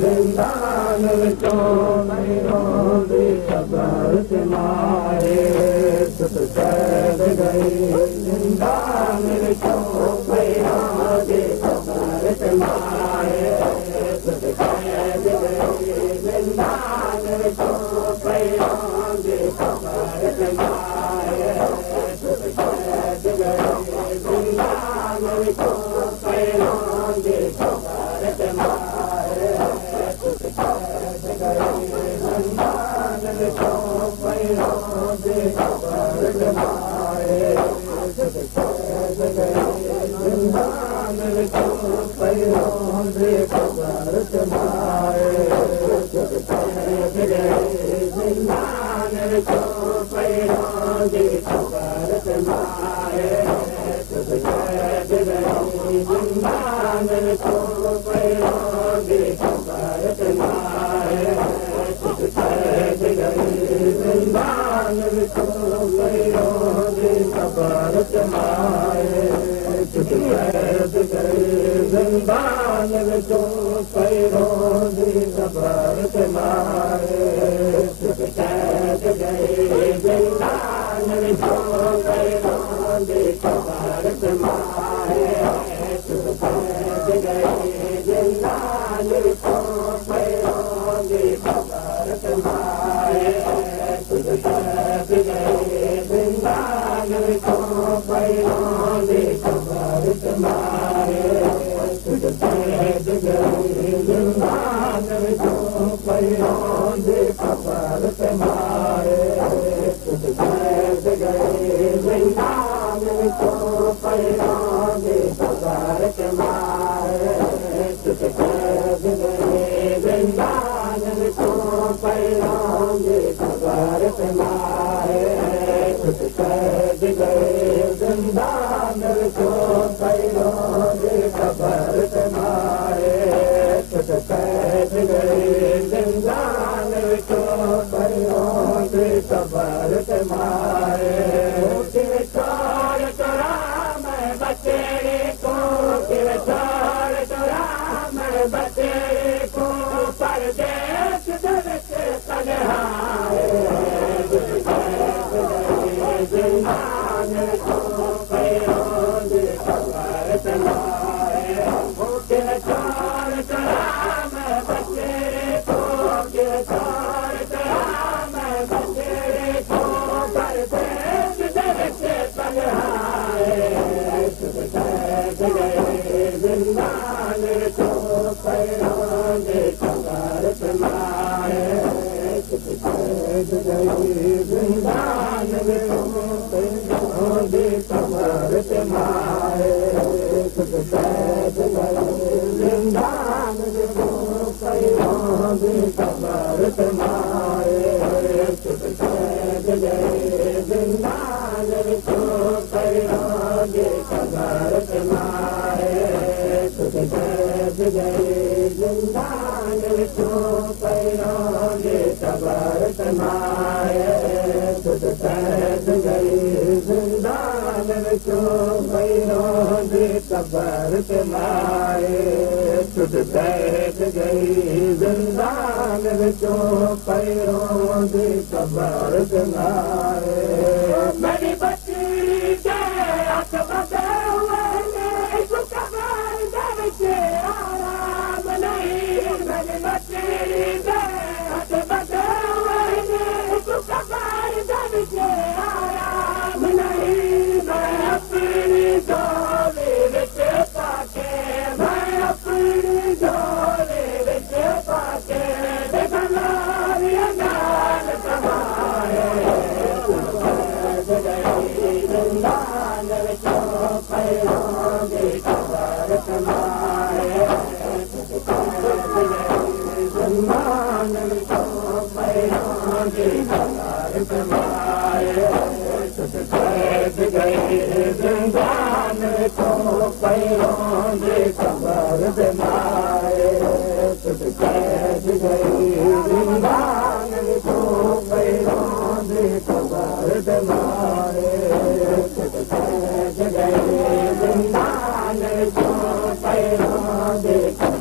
ज़िंदान विचों रोज़ी ख़बर ते मारे कैद गई ज़िंदान विचों रोज़ी ख़बर ते मारे कैद गई ज़िंदान विचों रोज़ी ख़बर ते मारे कैद गई ज़िंदान विचों रोज़ी ख़बर ते मारे ज़िंदान विचों रोज़ी ख़बर ते मारे कैद गई ज़िंदान विचों रोज़ी ख़बर ते मारे कैद गई ज़िंदान विचों रोज़ी ख़बर ते मारे कैद गई ज़िंदान विचों रोज़ी ख़बर ते मारे कैद गई ज़िंदान विचों रोज़ी ख़बर ते मारे कैद गई ज़िंदान विचों रोज़ी ख़बर ते मारे कैद गई ज़िंदान विचों रोज़ी ख़बर ते मारे कैद गई ज़िंदान विचों रोज़ी ख़बर ते मारे कैद गई ज़िंदान विचों रोज़ी ख़बर ते मारे कैद गई ज़िंदान विचों रोज़ी ख़बर ते मारे कैद गई ज़िंदान विचों रोज़ी ख़बर ते मारे कैद गई ज़िंदान विचों रोज़ी ख़बर ते मारे कैद गई ज़िंदान विचों रोज़ी ख़बर ते मारे कैद गई ज़िंदान विचों रोज़ी ख़बर ते मारे छोड़ तोरा मैं बचेरे को छोड़ तोरा मैं बचेरे को परदेश दरके तन्हाए ज़िंदान विचों रोज़ी ख़बर ते मारे छोड़ तोरा मैं बचेरे को छोड़ तोरा मैं बचेरे को परदेश दरके तन्हाए कैद गई ज़िंदान विचों रोज़ी ख़बर ते मारे कैद गई ज़िंदान विचों रोज़ी ख़बर ते मारे कैद गई ज़िंदान विचों रोज़ी ख़बर ते मारे कैद गई ज़िंदान विचों रोज़ी ख़बर ते मारे कैद गई ज़िंदान विचों रोज़ी ख़बर ते मारे कैद गई ज़िंदान विचों रोज़ी ख़बर ते मारे कैद गई ज़िंदान विचों रोज़ी ख़बर ते मारे मेरी बच्ची के हथ बंधे हुए इस कब्र दे आराम नहीं मेरी बच्ची के हथ बंधे हुए इस कब्र दे आराम नहीं मैं अपनी झोली विच पाके मैं अपनी झोली विच पाके देखनारी अनार कमाए ज़िंदान विचों रोज़ी ख़बर ते मारे ज़िंदान विचों रोज़ी ख़बर ते मारे कैद गई ज़िंदान विचों रोज़ी ख़बर ते मारे कैद गई ज़िंदान विचों रोज़ी ख़बर ते मारे कैद गई ज़िंदान विचों रोज़ी ख़बर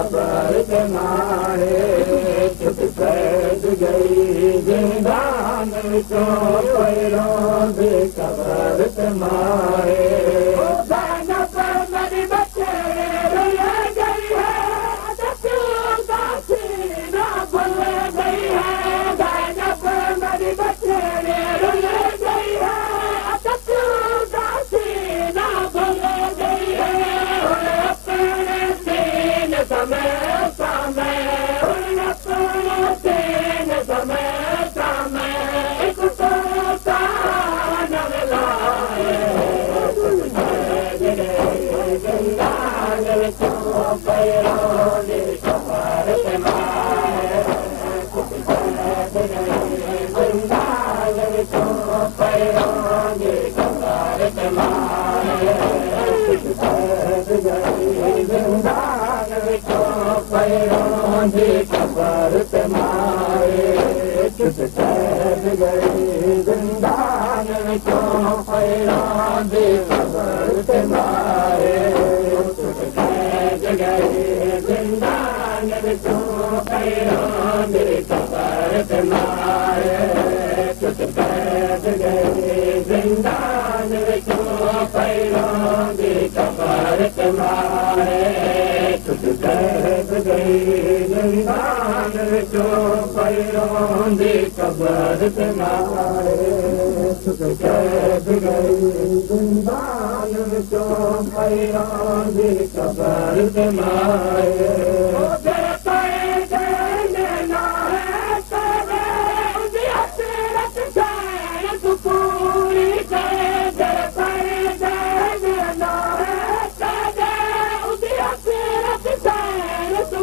Bye. मारे चुप कैद गई जिंदान तो पैरों भी कबर पे मारे मेरी बच्चे रुल गई है ना भूल गई है मेरी बच्चे रुल गई है ना भूल गई है अपने दिन समय समय दिन समय समय एक तोता नव लाए गंगानल को पैरों ने कबर पे मारे गंगानल को पैरों ने कबर पे मारे गंगानल को पैरों ने कबर पे मारे चुप कैद गई गंगानल को पैरों ने कबर पे मारे चुप कैद गई गंगानल को पैरों ने कबर पे मारे चुप कैद गई गंगानल को पैरों ने कबर पे मारे चुप कैद गई गंगानल को पैरों ने कबर पे मारे चुप कैद गई गंगानल को पैरों ने कबर पे मारे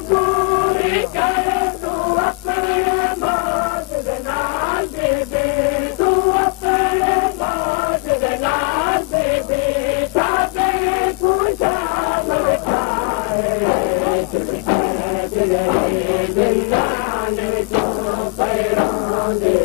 पूरी कर तू अपने मौत देना दे दे तू अपने मौत देना दे दे साथे पूछा बैठाए गंगानल को पैरों ने